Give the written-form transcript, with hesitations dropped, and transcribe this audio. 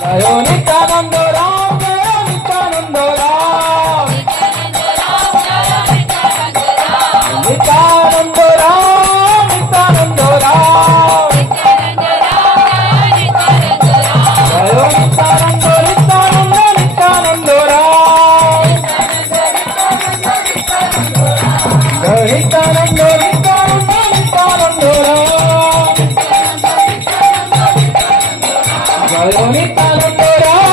जयो नित्यानंद राम, जयो नित्यानंद राम, नित्यानंद राम, नित्यानंद राम, जयो नित्यानंद, नित्यानंद, नित्यानंद राम, जय नित्यानंद, नित्यानंद, नित्यानंद राम, जयो नित्यानंद राम.